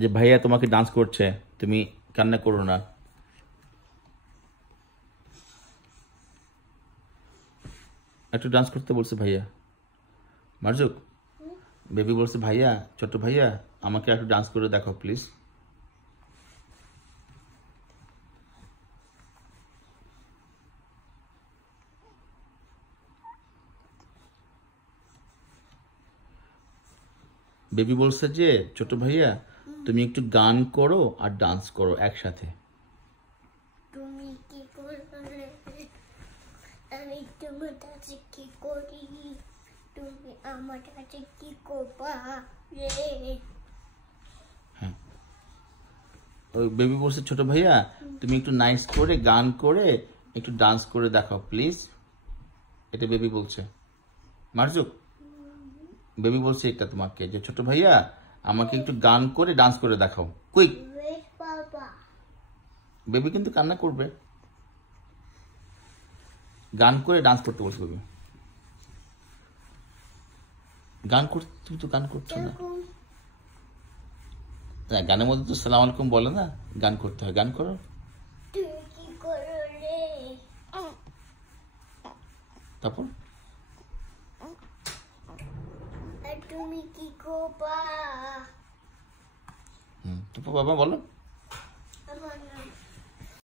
যে ভাইয়া তোমাকে ডান্স করছে, তুমি কান্না করো না। একটু ডান্স করতে বলছে ভাইয়া। মার্জুক, বেবি বলছে ভাইয়া, ছোট ভাইয়া আমাকে একটু ডান্স করে দেখো প্লিজ। বেবি বলছে যে ছোট ভাইয়া তুমি একটু গান করো আর ডান্স করো একসাথে। তুমি কি করবে? আমি তোমার কাছে কি করি? তুমি আমার কাছে কি করবা রে? হ্যাঁ, ওই বেবি বলছে ছোট ভাইয়া তুমি একটু নাইস করে গান করে একটু ডান্স করে দেখাও প্লিজ। এটা বেবি বলছে। মার্জুক, বেবি বলছে এটা তোমাকে যে ছোট ভাইয়া আমাকে একটু গান করে ডান্স করে দেখাও কুইক। বাবা বেবি কিন্তু কান্না করবে। গান করে ডান্স করতে বলছে বেবি। গান করতে, তুমি তো গান করছো না। না, গানের মধ্যে তো সালাম আলাইকুম বলে না, গান করতে হয়। গান করো। তুমি কি করো রে? তারপর আর তুমি কি করবা? তারপর বাবা বলো।